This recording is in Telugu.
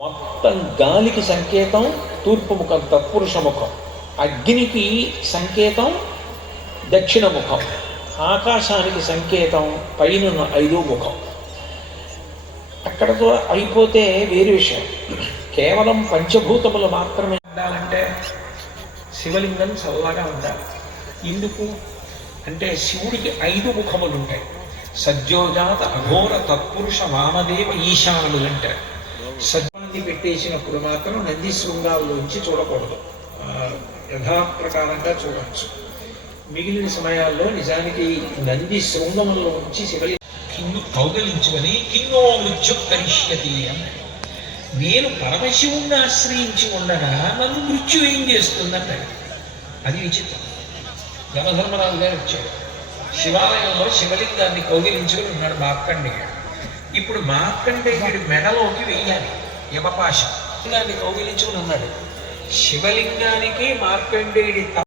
మొత్తం గాలికి సంకేతం తూర్పు ముఖం, తత్పురుష ముఖం. అగ్నికి సంకేతం దక్షిణ ముఖం. ఆకాశానికి సంకేతం పైన 5వ ముఖం. అక్కడతో అయిపోతే వేరే విషయం. కేవలం పంచభూతములు మాత్రమే ఉండాలంటే శివలింగం చల్లగా ఉండాలి. ఎందుకు అంటే శివుడికి 5 ముఖములు ఉంటాయి. సజ్జోజాత అఘోర తత్పురుష వామదేవ ఈశానులు అంటారు. సజ్జాన్ని పెట్టేసినప్పుడు మాత్రం నంది శృంగాల్లోంచి చూడకూడదు, యథాప్రకారంగా చూడవచ్చు. మిగిలిన సమయాల్లో నిజానికి నంది శృంగంలో ఉంచి శివలింగం కిన్ను కౌగలించుకొని కిన్నో మృత్యు కరిష్యతి అన్నాడు. నేను పరమశివుణ్ణి ఆశ్రయించి ఉండగా నన్ను మృత్యు ఏం చేస్తుందన్నాడు. అది విచిత్రం. యమధర్మరాజు గారు వచ్చాడు, శివాలయంలో శివలింగాన్ని కౌగిలించుకుని ఉన్నాడు మార్కండేయుడు. ఇప్పుడు మార్కండేయుడి మెడలోకి వెయ్యాలి యమపాశం. లింగాన్ని కౌగిలించుకుని ఉన్నాడు. శివలింగానికి మార్కండేయుడి తల